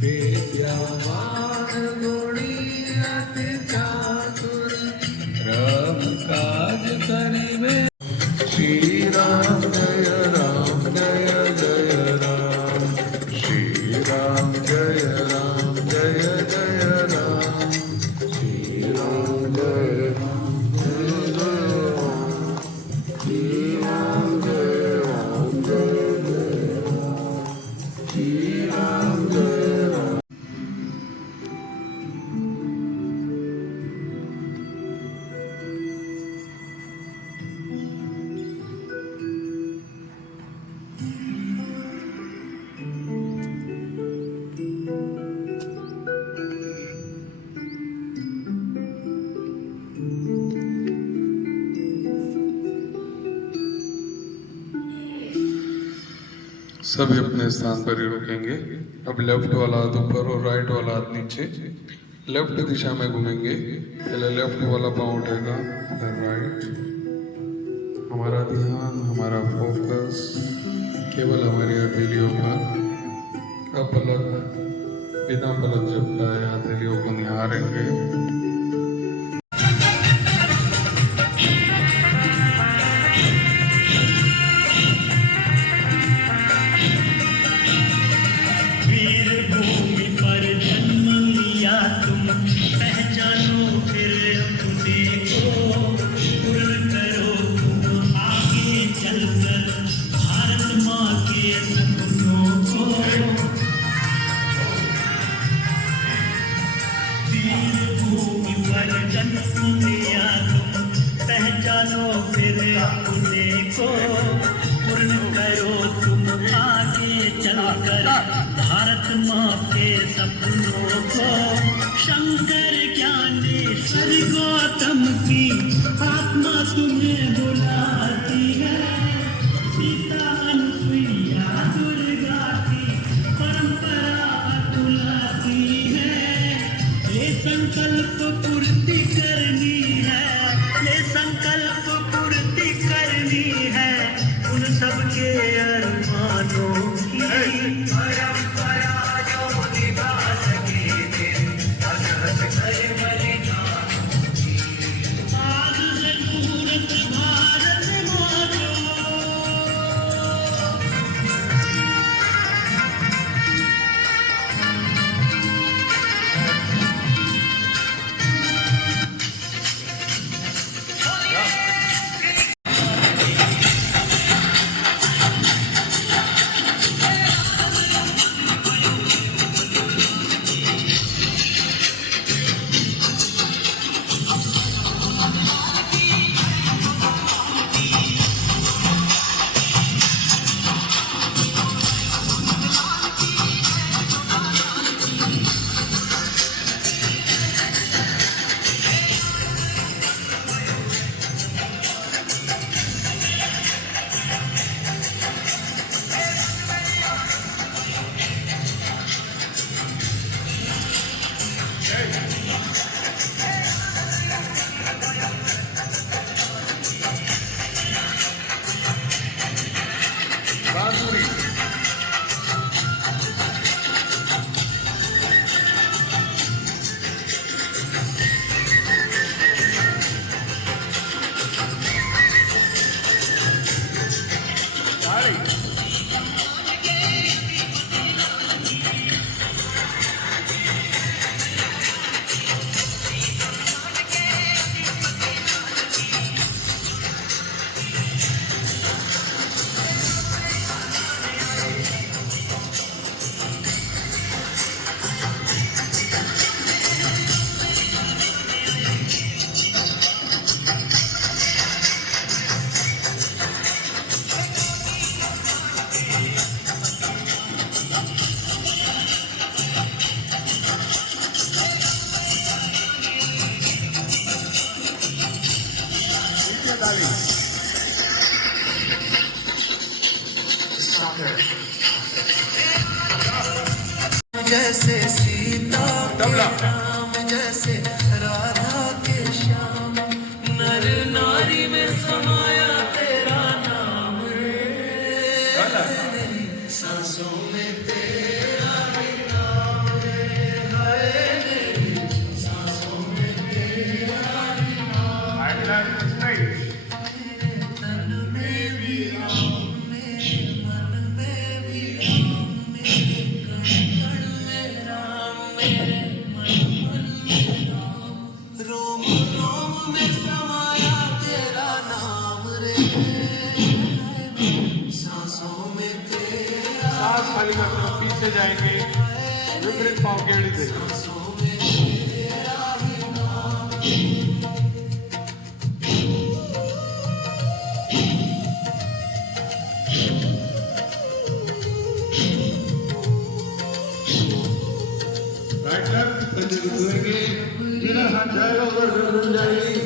विद्यावान गुणी अति चातुर राम काज करिबे। श्री राम जय जय राम, श्री राम जय जय राम, श्री राम जय सभी अपने स्थान पर ही रुकेंगे। अब लेफ्ट वाला हाथ ऊपर और राइट वाला हाथ नीचे, लेफ्ट दिशा में घूमेंगे। पहले लेफ्ट वाला पाँव उठेगा, फिर राइट। हमारा ध्यान, हमारा फोकस केवल हमारी हथेलियों पर। अब पलक बिना पलक झपकाए हथेलियों को निहारेंगे। पहचानो फिर अपने को, पूर्ण करो तुम आगे चलकर भारत माँ के सपनों को। शंकर ज्ञानेश्वर गौतम की आत्मा तुम्हें बुलाती है। सीता अनुसुईया दुर्गा की परंपरा बुलाती है। ये संकल्प पूर्ति करनी है, ये संकल्प पूर्ति करनी है उन सबके अरमानों की। परंपरा जो निभा सके भारत सांस खाली करते हो, पीछे जाएंगे, विपरीत पाँव की एड़ी देखें। राइट लेफ्ट कंधे घुमाएंगे, बिना हाथ जाएगा ऊपर गर्दन जाएगी।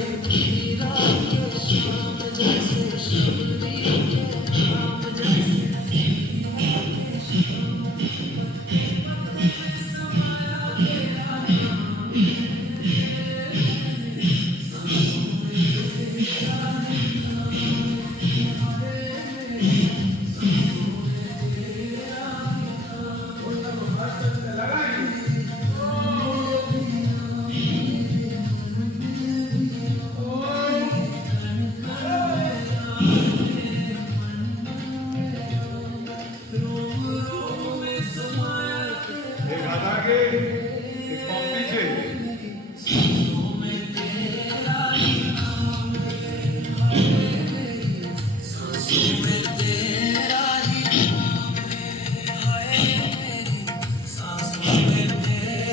एक हाथ आगे, एक पाँव पीछे।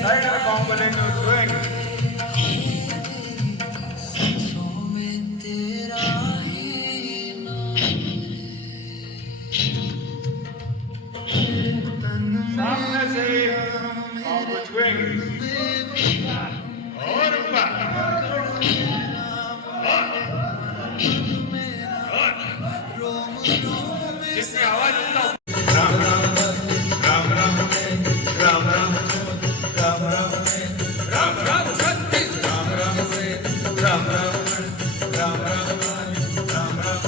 साइड में पाँव बनेंगे और छुएंगे। सामने से पाँव को छुएंगे और ऊपर जिसकी आवाज उतना राम राम राम राम राम राम राम राम राम राम शक्ति राम राम राम राम राम राम राम राम राम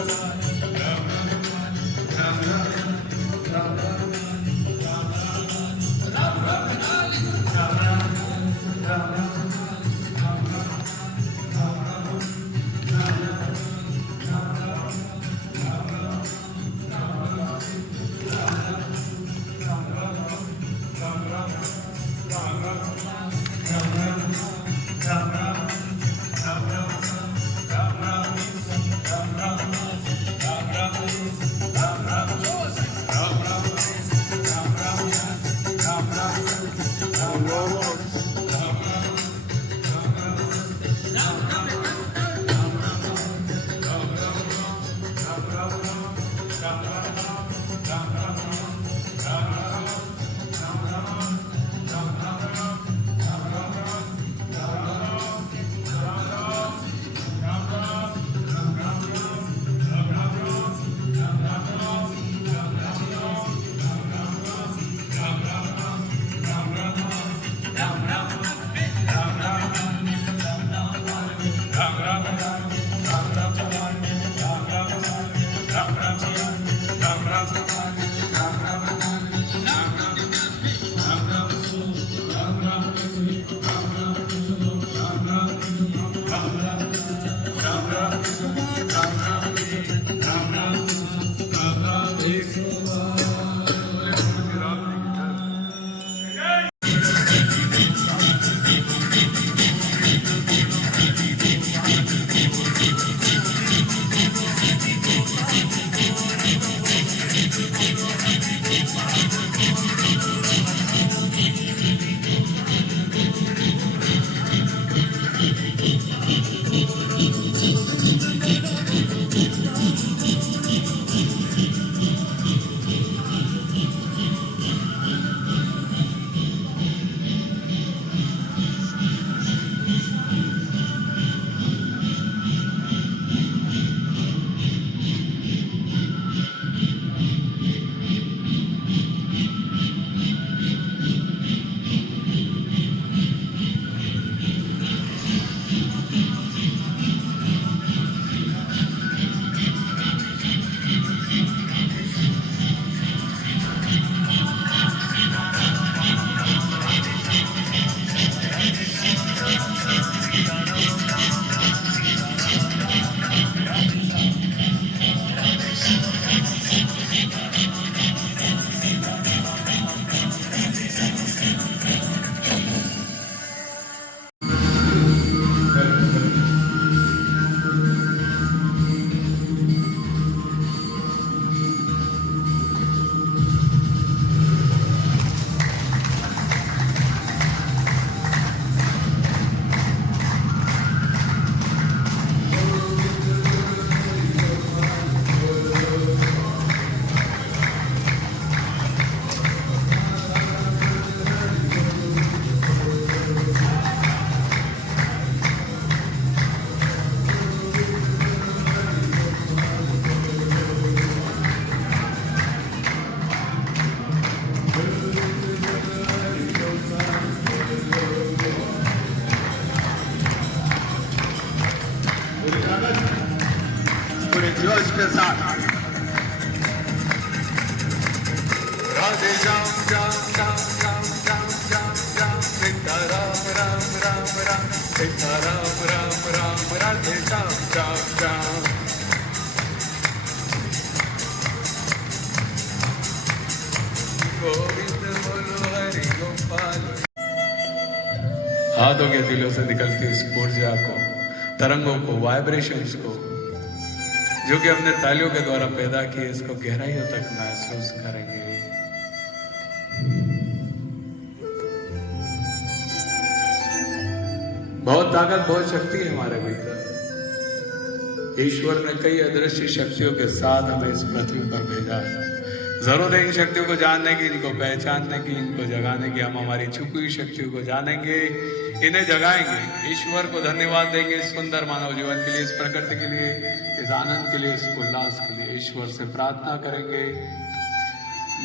के साथ। राधे श्याम श्याम श्याम श्याम श्याम श्याम श्याम सीता राम राम राम राम सीता राम राम राम राधे श्याम श्याम श्याम। गोविंद बोलो हरि गोपाल। हाथों के दिलों से निकलती उस ऊर्जा को, तरंगों को, वाइब्रेशंस को जो कि हमने तालियों के द्वारा पैदा किए, इसको गहराइयों तक महसूस करेंगे। बहुत ताकत, बहुत शक्ति है हमारे भीतर। ईश्वर ने कई अदृश्य शक्तियों के साथ हमें इस पृथ्वी पर भेजा है। जरूरत है इन शक्तियों को जानने की, इनको पहचानने की, इनको जगाने की। हम हमारी छुपी हुई शक्तियों को जानेंगे, इन्हें जगाएंगे, ईश्वर को धन्यवाद देंगे इस सुंदर मानव जीवन के लिए, इस प्रकृति के लिए, इस आनंद के लिए, इस उल्लास के लिए। ईश्वर से प्रार्थना करेंगे,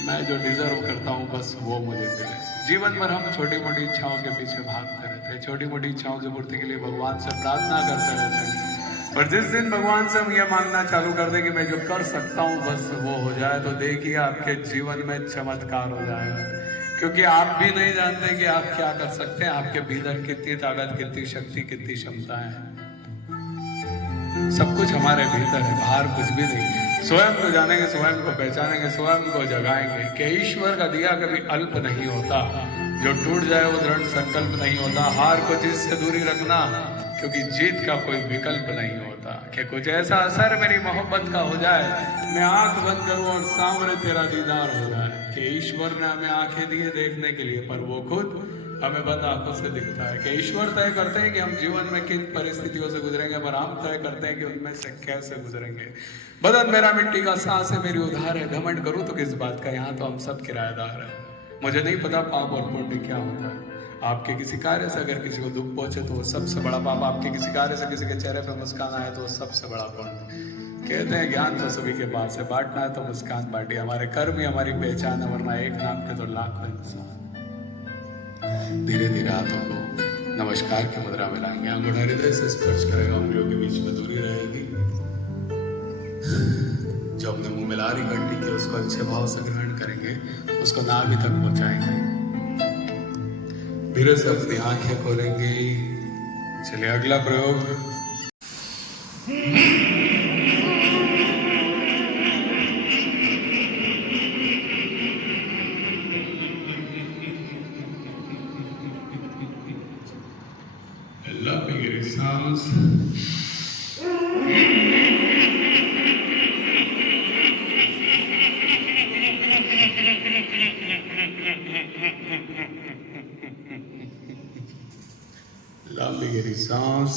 मैं जो डिजर्व करता हूँ बस वो मुझे मिले। जीवन भर हम छोटी मोटी इच्छाओं के पीछे भागते रहते हैं, छोटी मोटी इच्छाओं की पूर्ति के लिए भगवान से प्रार्थना करते रहते हैं। पर जिस दिन भगवान से हम ये मांगना चालू कर दें कि मैं जो कर सकता हूँ बस वो हो जाए, तो देखिए आपके जीवन में चमत्कार हो जाएगा। क्योंकि आप भी नहीं जानते कि आप क्या कर सकते हैं, आपके भीतर कितनी ताकत, कितनी शक्ति, कितनी क्षमताएं हैं। सब कुछ हमारे भीतर है, बाहर कुछ भी नहीं। स्वयं को जानेंगे, स्वयं को पहचानेंगे, स्वयं को जगाएंगे कि ईश्वर का दिया कभी अल्प नहीं होता, जो टूट जाए वो दृढ़ संकल्प नहीं होता। हार को जीत से दूरी रखना, क्योंकि जीत का कोई विकल्प नहीं होता। कि कुछ ऐसा असर मेरी मोहब्बत का हो जाए, मैं आंख बंद करूं और सामने तेरा दीदार हो जाए। कि ईश्वर ने हमें आंखें दी है देखने के लिए, पर वो खुद हमें बंद आंखों से दिखता है। कि ईश्वर तय करते हैं कि हम जीवन में किन परिस्थितियों से गुजरेंगे, पर हम तय करते हैं कि उनमें से कैसे गुजरेंगे। बदन मेरा मिट्टी का, सांस है मेरी उधार है, घमंड करूं तो किस बात का, यहाँ तो हम सब किराएदार हैं। मुझे नहीं पता पाप और पुण्य क्या होता है। आपके किसी कार्य से अगर किसी को दुख पहुंचे तो वो सबसे बड़ा पाप, आपके किसी कार्य से किसी के चेहरे पे मुस्कान आए तो वो सबसे बड़ा पुण्य। कहते हैं ज्ञान तो सभी के पास है, बांटना है तो मुस्कान बांटिए। हमारे कर्म ही हमारी पहचान है, वरना एक नाम के तो लाखों इंसान। धीरे धीरे हाथों को नमस्कार की मुद्रा में लाएंगे, अंगूठा हृदय से स्पर्श करेगा, उंगलियों के बीच में दूरी रहेगी। जो हमने मुंह में लारी घंटी की उसको अच्छे भाव से ग्रहण करेंगे, उसको नाभि तक पहुंचाएंगे। धीरे से अपनी आंखें खोलेंगे। चलिए अगला प्रयोग। लंबी गहरी सांस। लंबी गहरी सांस।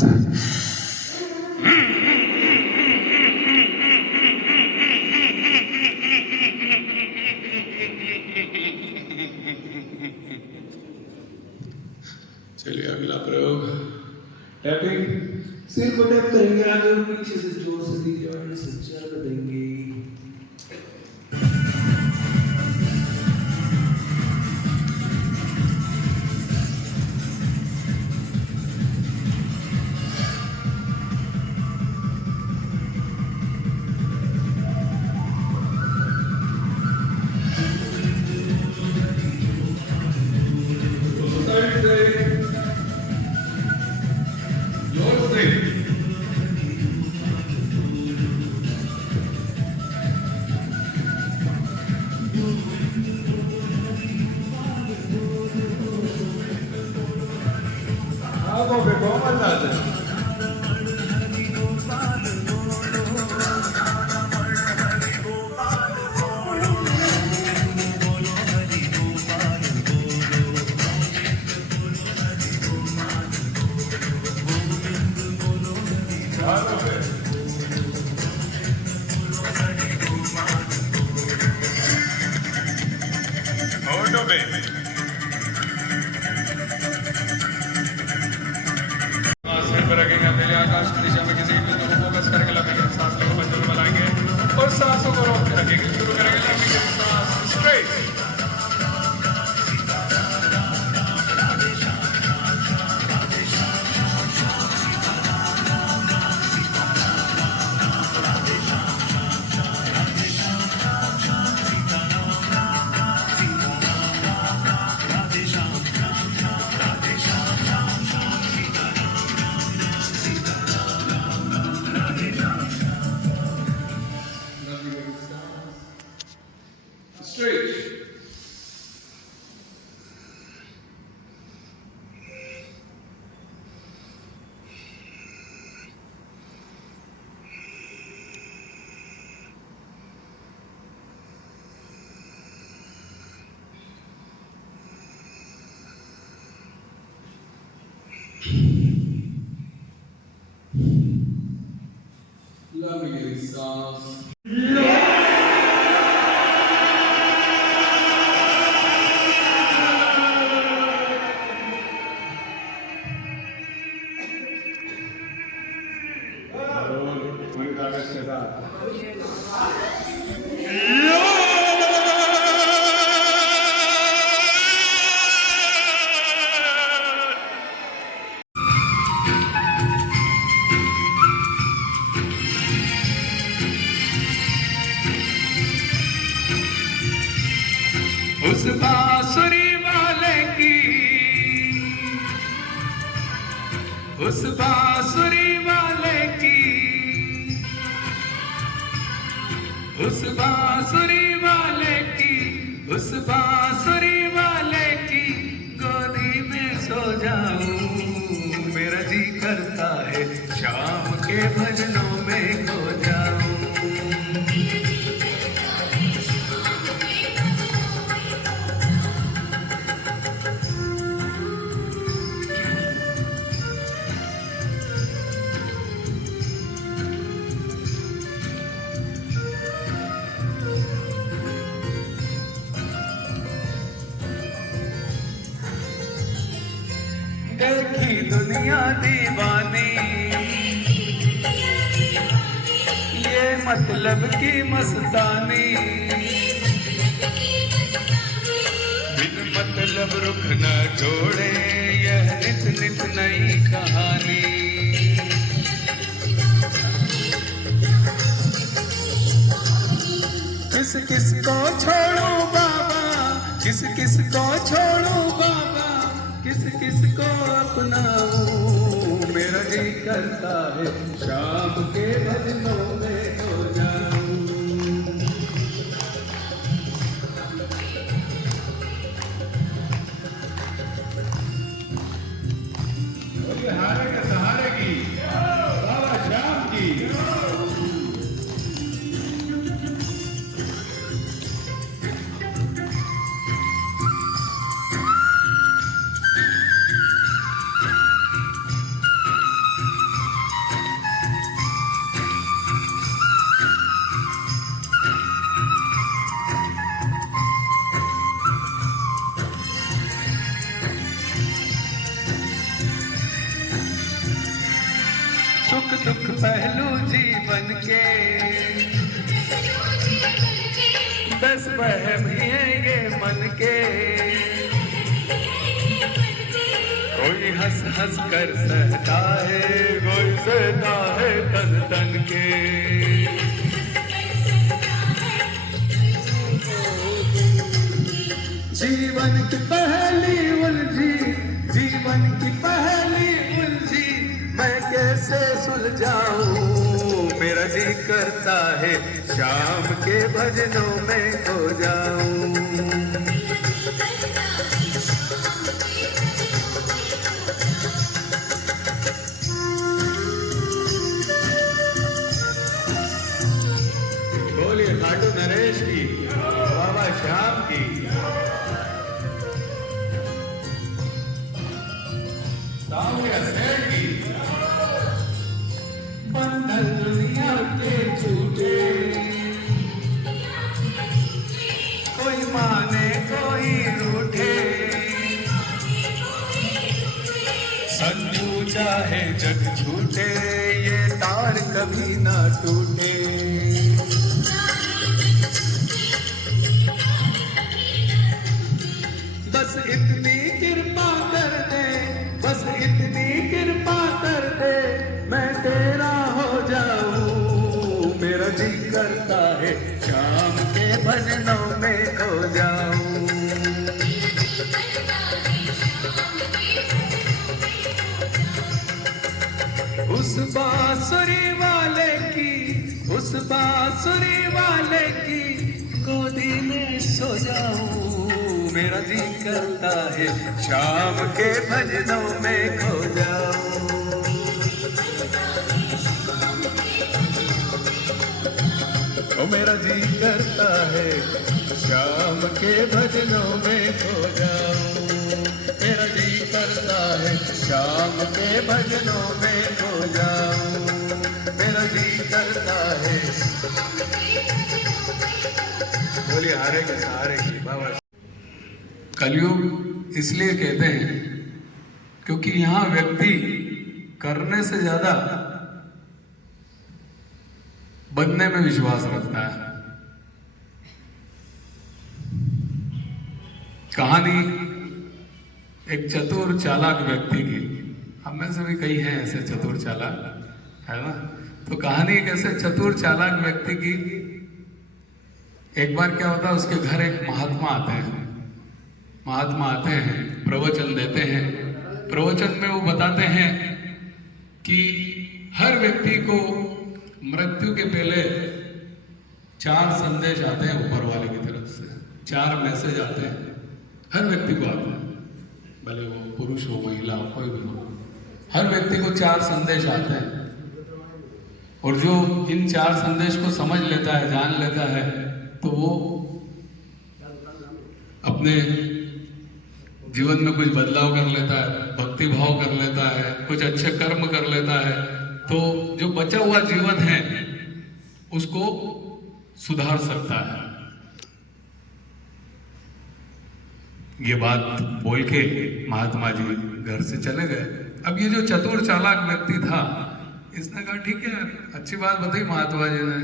चलिए अगला प्रयोग, टैपिंग। सिर को टैप करेंगे, आगे और पीछे से जोर से दीजिए और इसे चल देंगे। रखेंगे पहले आकाश की दिशा में किसी बिंदु को फोकस करके लगेंगे, सांस को बंद बनाएंगे और सांसों को रोक के रखेंगे। शुरू करेंगे लंबी सांस स्ट्रेट। सांस। पूरी ताकत के साथ उस बांसुरी वाले की, उस बांसुरी वाले की, उस बांसुरी वाले की, उस बांसुरी वाले की गोदी में सो जाऊं। मेरा जी करता है शाम के भजनों में खो जाऊं। देखी दुनिया दीवानी, ये मतलब की मस्तानी, बिन मतलब रुख न जोड़े यह नित नित नई कहानी। किस किस को छोड़ूं बाबा, किस किस को छोड़ूं बाबा, किस किस को अपनाऊं। मेरा जी करता है शाम के भजनों में खो जाऊं। हारे के सहारे की बाबा श्याम की। सुख दुख पहलू जीवन के, बस वहम ही है ये मन के। कोई हंस हंस कर सहता है, कोई सहता है तन तन के। जीवन की पहली उलझी, जीवन की पहली उलझी मैं कैसे सुलझाऊं। मेरा जी करता है शाम के भजनों में खो जाऊं। बोलिए खाटू नरेश की, बाबा श्याम की। सामने सेठ की। बंधन दुनिया के झूठे, कोई माने कोई रूठे। संजू चाहे जग झूठे, ये तार कभी ना टूटे। बस इतनी कृपा कर दे, बस इतनी कृपा कर दे, मैं तेरा हो जाऊं। मेरा जी करता है शाम के भजनों में खो जाऊं। उस बांसुरी वाले की, उस बांसुरी वाले की गोदी में सो जाऊं। मेरा जी करता है शाम के भजनों में खो जाऊं। ओ मेरा जी करता है शाम के भजनों में खो जाऊं। मेरा जी करता है शाम के भजनों में खो जाऊं। मेरा जी करता है। बोलिए हारे के सहारे की बाबा। कलयुग इसलिए कहते हैं क्योंकि यहाँ व्यक्ति करने से ज्यादा बनने में विश्वास रखता है। कहानी एक चतुर चालाक व्यक्ति की, हम में से भी कई हैं ऐसे चतुर चालाक, है ना। तो कहानी एक ऐसे चतुर चालाक व्यक्ति की। एक बार क्या होता है, उसके घर एक महात्मा आते हैं। महात्मा आते हैं, प्रवचन देते हैं। प्रवचन में वो बताते हैं कि हर व्यक्ति को मृत्यु के पहले 4 संदेश आते हैं ऊपर वाले की तरफ से। 4 मैसेज आते हैं, हर व्यक्ति को आते हैं, भले वो पुरुष हो महिला हो कोई भी हो, हर व्यक्ति को 4 संदेश आते हैं। और जो इन 4 संदेश को समझ लेता है, जान लेता है, तो वो अपने जीवन में कुछ बदलाव कर लेता है, भक्ति भाव कर लेता है, कुछ अच्छे कर्म कर लेता है। तो जो बचा हुआ जीवन है उसको सुधार सकता है। ये बात बोल के महात्मा जी घर से चले गए। अब ये जो चतुर चालाक व्यक्ति था, इसने कहा ठीक है, अच्छी बात बताई महात्मा जी ने,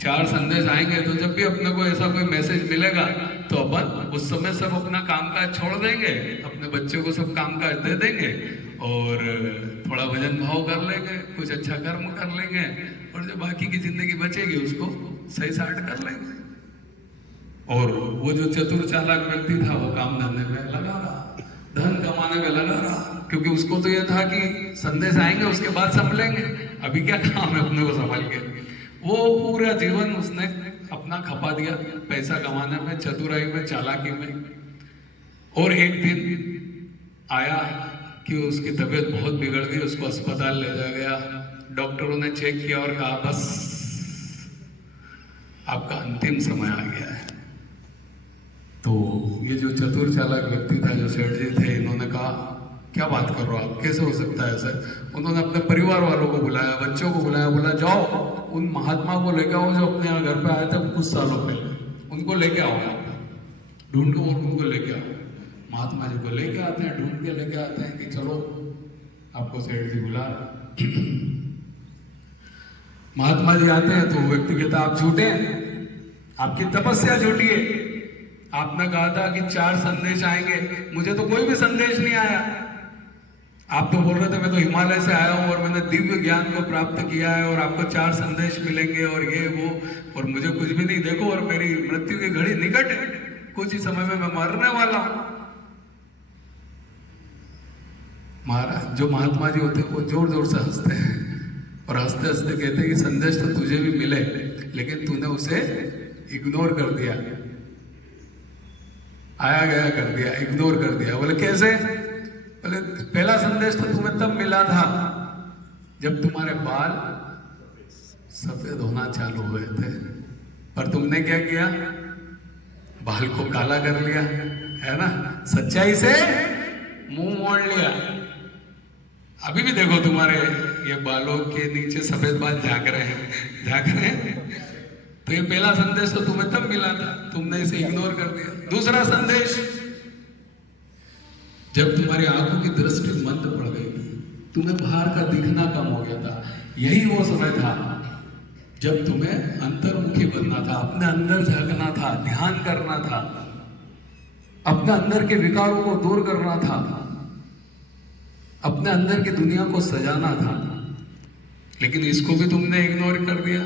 4 संदेश आएंगे तो जब भी अपने को ऐसा कोई मैसेज मिलेगा तो अपन उस समय सब अपना कामकाज छोड़ देंगे, अपने बच्चों को सब कामकाज दे देंगे और थोड़ा भजन भाव कर लेंगे, कुछ अच्छा कर्म कर लेंगे और जो बाकी की जिंदगी बचेगी उसको सही साट कर लेंगे। और वो जो चतुर चालाक व्यक्ति था वो काम धंधे में लगा रहा, धन कमाने में लगा रहा, क्योंकि उसको तो ये था कि संदेश आएंगे उसके बाद संभलेंगे, अभी क्या काम है अपने को संभाल के। वो पूरा जीवन उसने अपना खपा दिया पैसा कमाने में, चतुराई में, चालाकी में। और एक दिन आया कि उसकी तबीयत बहुत बिगड़ गई, उसको अस्पताल ले जाया गया। डॉक्टरों ने चेक किया और कहा बस आपका अंतिम समय आ गया है। तो ये जो चतुर चालाक व्यक्ति था, जो सेठ जी थे, इन्होंने कहा क्या बात कर रहे हो आप, कैसे हो सकता है सर। उन्होंने अपने परिवार वालों को बुलाया, बच्चों को बुलाया, बोला जाओ उन महात्मा को लेके आओ जो अपने यहाँ घर पे आए थे कुछ सालों पहले, उनको लेके आओ, ढूंढ को उनको लेके आओ। महात्मा जी को लेके आते हैं, ढूंढ के लेके आते हैं कि चलो आपको सेठ जी बुला। महात्मा जी आते हैं तो व्यक्ति कहता आप झूठे हैं, आपकी तपस्या झूठी है। आपने कहा था कि 4 संदेश आएंगे, मुझे तो कोई भी संदेश नहीं आया। आप तो बोल रहे थे मैं तो हिमालय से आया हूँ और मैंने दिव्य ज्ञान को प्राप्त किया है और आपको 4 संदेश मिलेंगे और ये वो, और मुझे कुछ भी नहीं। देखो और मेरी मृत्यु की घड़ी निकट है, कुछ ही समय में मैं मरने वाला हूं। महाराज जो महात्मा जी होते हैं वो जोर जोर से हंसते हैं और हंसते हंसते कहते हैं कि संदेश तो तुझे भी मिले लेकिन तूने उसे इग्नोर कर दिया, आया गया कर दिया, इग्नोर कर दिया। बोले कैसे? बोले पहला संदेश तो तुम्हें तब मिला था जब तुम्हारे बाल सफेद होना चालू हुए थे, पर तुमने क्या किया? बाल को काला कर लिया, है ना, सच्चाई से मुंह मोड़ लिया। अभी भी देखो तुम्हारे ये बालों के नीचे सफेद बाल झांक रहे हैं। तो ये पहला संदेश तो तुम्हें तब मिला था, तुमने इसे इग्नोर कर दिया। दूसरा संदेश, जब तुम्हारी आंखों की दृष्टि मंद पड़ गई थी, तुम्हें बाहर का दिखना कम हो गया था, यही वो समय था जब तुम्हें अंतर्मुखी बनना था, अपने अंदर झांकना था, ध्यान करना था, अपने अंदर के विकारों को दूर करना था, अपने अंदर की दुनिया को सजाना था। लेकिन इसको भी तुमने इग्नोर कर दिया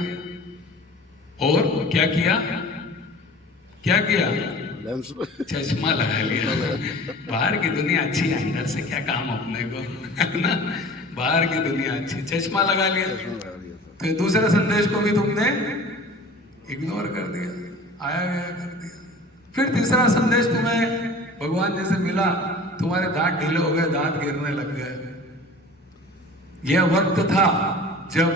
और क्या किया? क्या किया? चश्मा लगा लिया। बाहर की दुनिया अच्छी है, अंदर से क्या काम अपने को, है ना। बाहर की दुनिया अच्छी, चश्मा लगा लिया। तो दूसरे संदेश को भी तुमने इग्नोर कर दिया, आया गया कर दिया। फिर तीसरा संदेश तुम्हें भगवान जैसे मिला, तुम्हारे दांत ढीले हो गए, दांत गिरने लग गए। यह वक्त था जब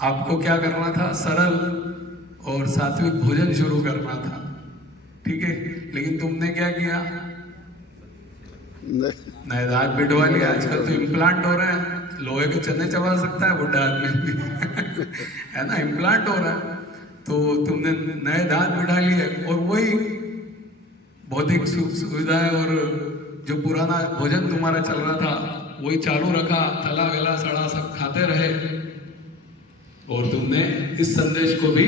आपको क्या करना था? सरल और सात्विक भोजन शुरू करना था, ठीक है। लेकिन तुमने क्या किया? नए दांत बिठवा लिए, आजकल तो इम्प्लांट हो रहे हैं, लोहे के चने चबा सकता है बुढ़ा आदमी भी है ना, इम्प्लांट हो रहा है। तो तुमने नए दांत बिठा लिए और वही भौतिक सुविधाएं और जो पुराना भोजन तुम्हारा चल रहा था वही चालू रखा, तला गला सड़ा सब खाते रहे, और तुमने इस संदेश को भी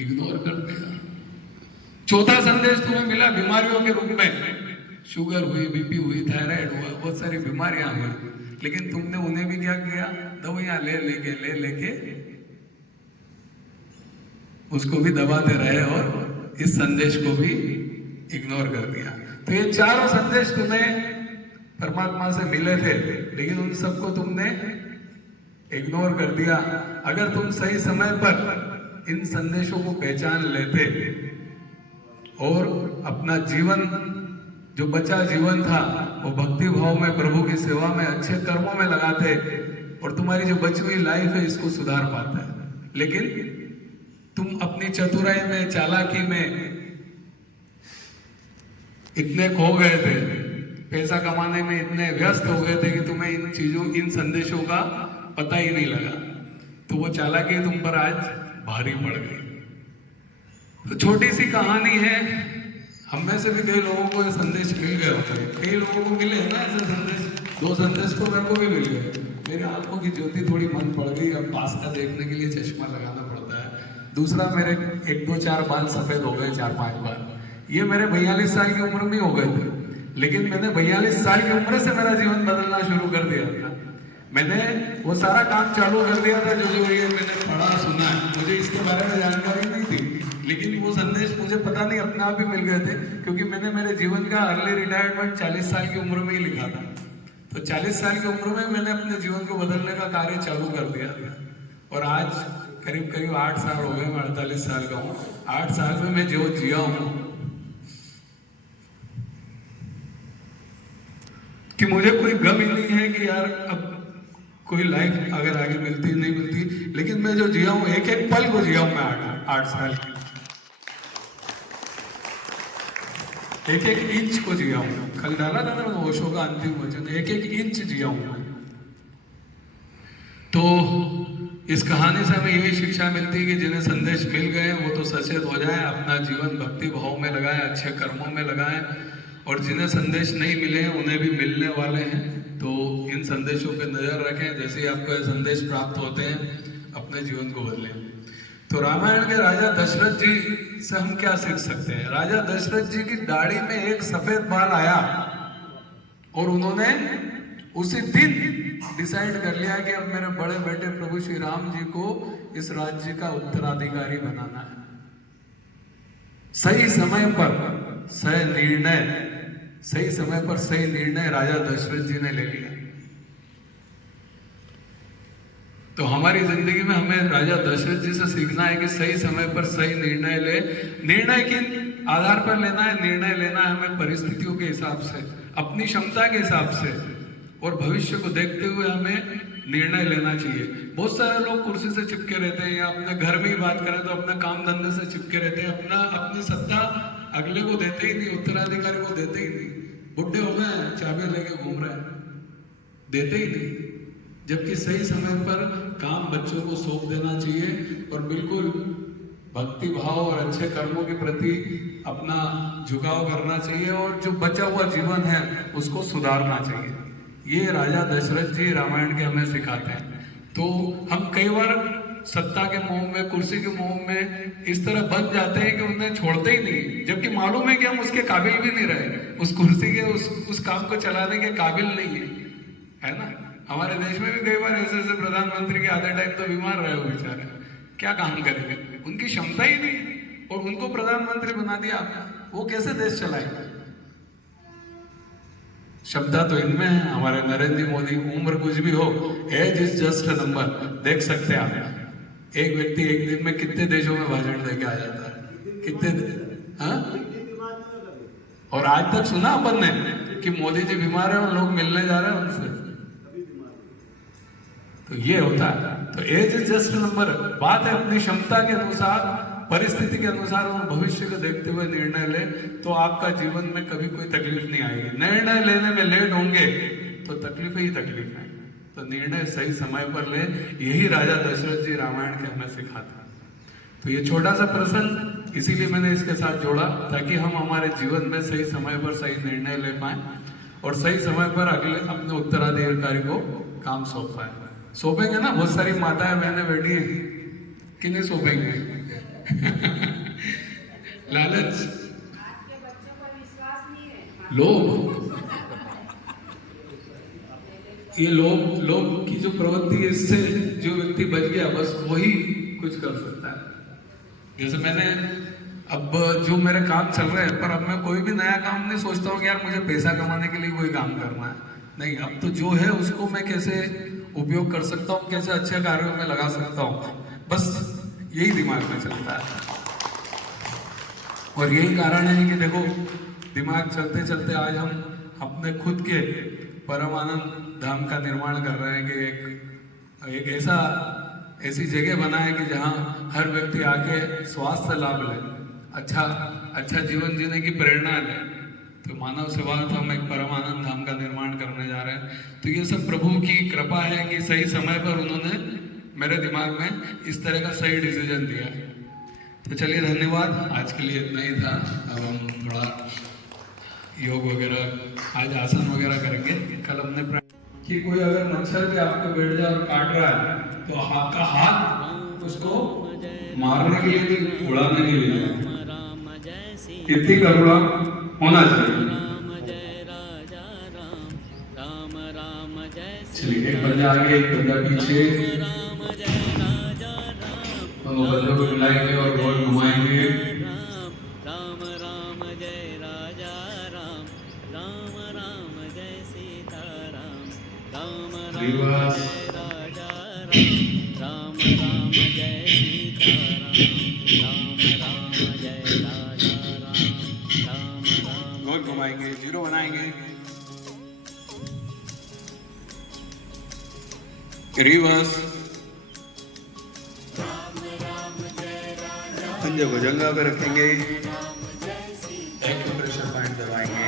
इग्नोर कर दिया। चौथा संदेश तुम्हें मिला बीमारियों के रूप में, शुगर हुई, बीपी हुई, थायराइड हुआ, बहुत सारी बीमारियां हुई, लेकिन तुमने उन्हें भी क्या किया, दवाइयां ले लेके उसको भी दबाते रहे और इस संदेश को भी इग्नोर कर दिया। तो ये चारों संदेश तुम्हें परमात्मा से मिले थे, लेकिन उन सबको तुमने इग्नोर कर दिया। अगर तुम सही समय पर इन संदेशों को पहचान लेते और अपना जीवन, जो बचा जीवन था, वो भक्ति भाव में, प्रभु की सेवा में, अच्छे कर्मों में लगाते, और तुम्हारी जो बची हुई लाइफ है इसको सुधार पाता है। लेकिन तुम अपनी चतुराई में, चालाकी में इतने खो गए थे, पैसा कमाने में इतने व्यस्त हो गए थे कि तुम्हें इन चीजों, इन संदेशों का पता ही नहीं लगा, तो वो चालाकी तुम पर आज भारी पड़ गई। तो छोटी सी कहानी है, हम में से भी कई लोगों को ये संदेश मिल गए होते हैं, कई लोगों को मिले हैं ना ऐसे संदेश। 2 संदेश तो मेरे को भी मिल गए, मेरी आंखों की ज्योति थोड़ी मंद पड़ गई, अब पास का देखने के लिए चश्मा लगाना पड़ता है। दूसरा, मेरे 1, 2, 4 बाल सफेद हो गए, 4, 5 बार। ये मेरे 42 साल की उम्र में हो गए थे, लेकिन मैंने 42 साल की उम्र से मेरा जीवन बदलना शुरू कर दिया था। मैंने वो सारा काम चालू कर दिया था जो ये मैंने पढ़ा सुना है, मुझे इसके बारे में जानकारी नहीं थी, लेकिन वो संदेश मुझे पता नहीं अपने आप ही मिल गए थे, क्योंकि मैंने मेरे जीवन का अर्ली रिटायरमेंट 40 साल की उम्र में ही लिखा था। तो 40 साल की उम्र में मैंने अपने जीवन को बदलने का कार्य चालू कर दिया था, और आज करीब करीब 8 साल हो गए, मैं 48 साल का हूँ। 8 साल में मैं जो जिया हूँ कि मुझे कोई गम ही नहीं है कि यार अब कोई लाइफ अगर आगे मिलती नहीं मिलती, लेकिन मैं जो जिया हूँ, एक एक पल को जिया हूँ मैं 8 साल की, एक एक इंच को जिया हूँ। कल डाला था ना मैंने ओशो का अंतिम वचन, एक एक इंच जिया हूँ मैं। तो इस कहानी से हमें यही शिक्षा मिलती है कि जिन्हें संदेश मिल गए वो तो सचेत हो जाए, अपना जीवन भक्ति भाव में लगाएं, अच्छे कर्मों में लगाएं, और जिन्हें संदेश नहीं मिले हैं उन्हें भी मिलने वाले हैं, तो इन संदेशों पे नजर रखें। जैसे ही आपको ये संदेश प्राप्त होते हैं अपने जीवन को बदलें। तो रामायण के राजा दशरथ जी से हम क्या सीख सकते हैं? राजा दशरथ जी की दाढ़ी में एक सफेद बाल आया और उन्होंने उसी दिन डिसाइड कर लिया कि अब मेरे बड़े बेटे प्रभु श्री राम जी को इस राज्य का उत्तराधिकारी बनाना है। सही समय पर सही निर्णय राजा दशरथ जी ने ले लिया। तो हमारी जिंदगी में हमें राजा दशरथ जी से सीखना है कि सही समय पर सही निर्णय ले। निर्णय किन आधार पर लेना है? निर्णय लेना है हमें परिस्थितियों के हिसाब से, अपनी क्षमता के हिसाब से, और भविष्य को देखते हुए हमें निर्णय लेना चाहिए। बहुत सारे लोग कुर्सी से चिपके रहते हैं, या अपने घर में ही बात करें तो अपने काम धंधे से चिपके रहते हैं, अपनी सत्ता अगले को देते ही नहीं, उत्तराधिकारी को देते ही नहीं। बुढ़े हो गए, चाबी लेके घूम रहे हैं, देते ही नहीं। जबकि सही समय पर काम बच्चों को सौंप देना चाहिए, और बिल्कुल भक्ति भाव और अच्छे कर्मों के प्रति अपना झुकाव करना चाहिए, और जो बचा हुआ जीवन है उसको सुधारना चाहिए। ये राजा दशरथ जी रामायण के हमें सिखाते हैं। तो हम कई बार सत्ता के मोह में, कुर्सी के मोह में इस तरह बन जाते हैं कि उन्हें छोड़ते ही नहीं, जबकि मालूम है कि हम उसके काबिल भी नहीं रहे, उस कुर्सी के उस काम को चलाने के काबिल नहीं है ना। हमारे देश में भी कई बार ऐसे प्रधानमंत्री के आधे टाइम तो बीमार रहे हो बेचारे, क्या काम करेंगे, उनकी क्षमता ही नहीं, और उनको प्रधानमंत्री बना दिया, वो कैसे देश चलाएंगे? क्षमता तो इनमें है। हमारे नरेंद्र मोदी, उम्र कुछ भी हो, age is just a number. देख सकते हैं आप, एक व्यक्ति एक दिन में कितने देशों में भाषण देके आ जाता है, कितने, हाँ? और आज तक सुना अपन ने कि मोदी जी बीमार है और लोग मिलने जा रहे हैं उनसे। तो ये होता है। तो एज इज जस्ट नंबर। बात है अपनी क्षमता के अनुसार परिस्थिति के अनुसार और भविष्य को देखते हुए निर्णय ले तो आपका जीवन में कभी कोई तकलीफ नहीं आएगी। निर्णय लेने में लेट होंगे तो तकलीफ ही तकलीफ है। तो निर्णय सही समय पर ले, यही राजा दशरथ जी रामायण के हमें सिखाते हैं। तो ये छोटा सा प्रसंग इसीलिए मैंने इसके साथ जोड़ा, ताकि हम हमारे जीवन में सही समय पर सही निर्णय ले पाए और सही समय पर अगले अपने उत्तराधिकारी को काम सौंप पाए। सौंपेंगे ना, बहुत सारी माताएं बहनें बैठी हैं कि नहीं सौंपेंगे? लालच, लोभ, ये लोभ की जो प्रवृत्ति है, इससे जो व्यक्ति बच गया बस वही कुछ कर सकता है। जैसे मैंने अब जो मेरे काम चल रहे हैं, पर अब मैं कोई भी नया काम नहीं सोचता हूँ कि यार मुझे पैसा कमाने के लिए कोई काम करना है। नहीं, अब तो जो है उसको मैं कैसे उपयोग कर सकता हूँ, कैसे अच्छे कार्यों में लगा सकता हूँ, बस यही दिमाग में चलता है। और यही कारण है कि देखो, दिमाग चलते चलते आज हम अपने खुद के परमानंद धाम का निर्माण कर रहे हैं कि एक ऐसी जगह बनाए कि जहाँ हर व्यक्ति आके स्वास्थ्य लाभ ले, अच्छा जीवन जीने की प्रेरणा ले। तो मानव सेवा तो हम एक परमानंद धाम का निर्माण करने जा रहे हैं। तो ये सब प्रभु की कृपा है कि सही समय पर उन्होंने मेरे दिमाग में इस तरह का सही डिसीजन दिया। तो चलिए, धन्यवाद। आज के लिए इतना ही था। अब हम थोड़ा योग वगैरह, आज आसन वगैरह करेंगे। कल हमने कि कोई अगर मच्छर भी आपको बैठ जाए और काट रहा है तो आपका हाथ उसको मारने के लिए नहीं, उड़ाने के लिए, इतनी करुणा होना चाहिए। चलिए, एक बंदा आगे, एक बंदा पीछे, तो बंदों को मिलाएंगे और गोल घुमाएंगे। गोल घुमाएंगे, जीरो बनाएंगे, रिवर्स, पंजे को जंगा पे रखेंगे, एक्यूप्रेशर पॉइंट दबाएंगे।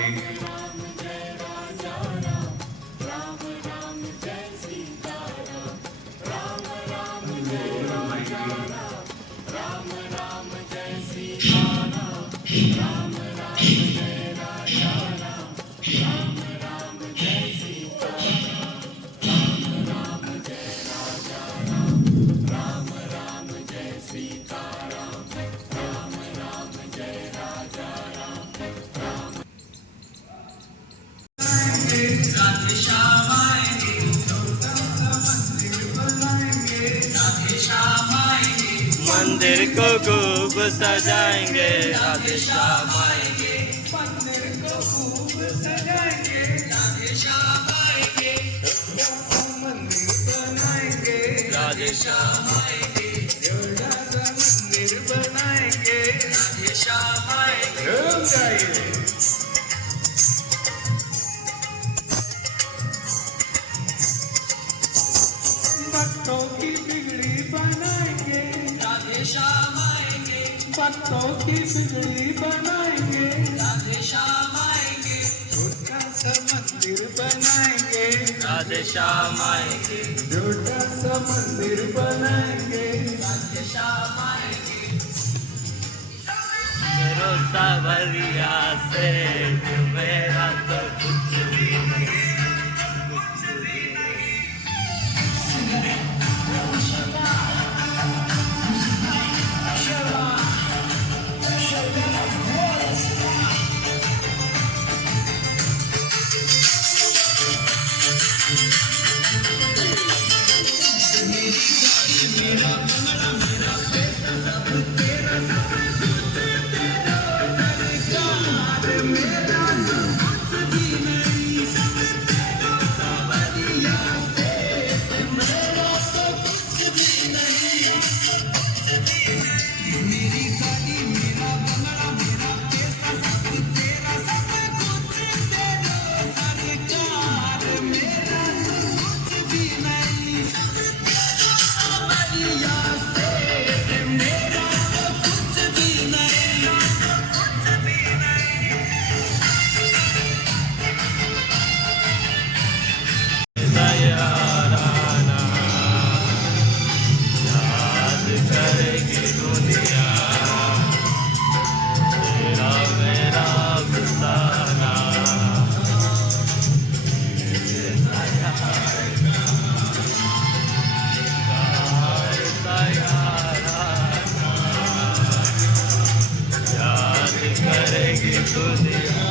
मंदिर को खूब सजाएंगे, राधे श्याम आएंगे। मंदिर को खूब सजाएंगे, राधे श्याम आएंगे। मंदिर बनाएंगे, राधे श्याम आएंगे। छोटा सा मंदिर बनाएंगे, राधे श्याम आएंगे। रुक जाइए। भक्तों की बिगड़ी बनाएंगे, राधे श्याम आएंगे। भक्तों की बिगड़ी बनाएंगे, राधे श्याम आएंगे। छोटा सा मंदिर बनाएंगे, राधे श्याम आएंगे। छोटा सा मंदिर बनाएंगे, राधे श्याम आएंगे। भरोसा भरिया से मेरा तो कुछ भी नहीं, कुछ भी नहीं। मेरा करेगी दुनिया तेरा मेरा अफसाना याद करेगी दुनिया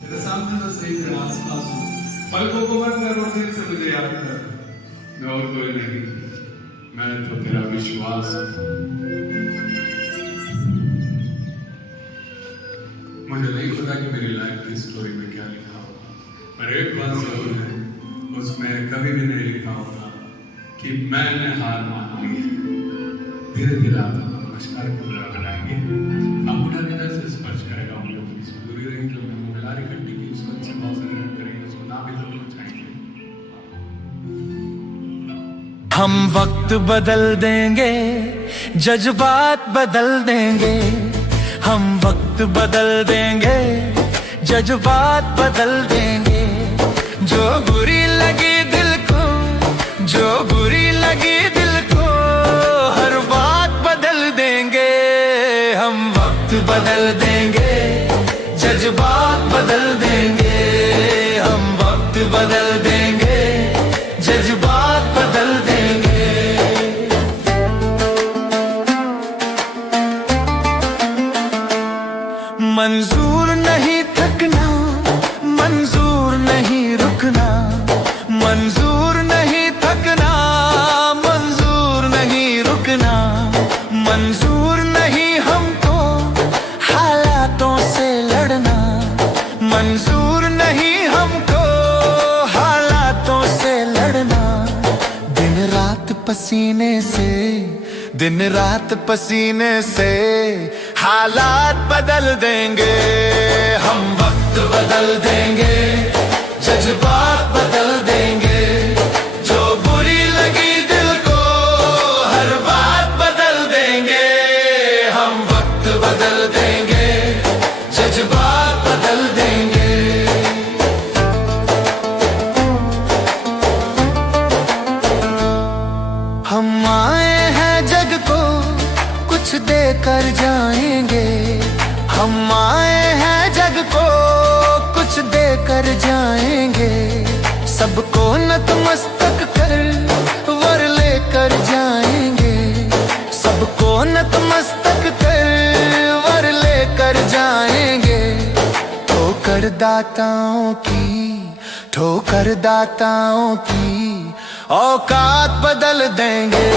तेरे सामने तो सही है, आसपास हूँ। पलकों को बंद कर और दिल से मुझे याद कर। मैं और कोई नहीं, मैं तो तेरा विश्वास हूँ। मुझे नहीं पता कि मेरी लाइफ की स्टोरी में क्या लिखा होगा, पर एक बात जरूर है, उसमें कभी भी नहीं लिखा होगा कि मैंने हार मान ली है। धीरे धीरे आप नमस्कार मुद्रा बनाएंगे, आप उठा निधर से स्पर्श करेगा उन लोगों की दूरी रहेगी, जो हमें मिलारी करने की उसको अच्छे भाव से ग्रहण करेंगे, उसको ना भी तो चाहेंगे। हम वक्त बदल देंगे, जज्बात बदल देंगे, हम वक्त बदल देंगे, जज्बात बदल देंगे। जो बुरी लगी दिल को, जो बुरी लगी दिल को, हर बात बदल देंगे। हम वक्त बदल देंगे, जज्बात बदल देंगे, हम वक्त बदल देंगे, जज्बात बदल देंगे। मंजूर नहीं थकना, मंजूर नहीं रुकना, मंजूर नहीं थकना, मंजूर नहीं रुकना, मंजूर नहीं हमको हालातों से लड़ना, मंजूर नहीं हमको हालातों से लड़ना। दिन रात पसीने से, दिन रात पसीने से हालात बदल देंगे। हम वक्त बदल देंगे, जज्बात बदल देंगे। जो बुरी लगी दिल को, हर बात बदल देंगे। हम वक्त बदल देंगे, जज्बात बदल देंगे। हम आए हैं जग को कुछ देकर जाएंगे, हम आए हैं जग को कुछ देकर जाएंगे। सबको नतमस्तक कर वर लेकर जाएंगे, सबको नतमस्तक कर वर लेकर जाएंगे। ठोकर दाताओं की, ठोकर दाताओं की औकात बदल देंगे।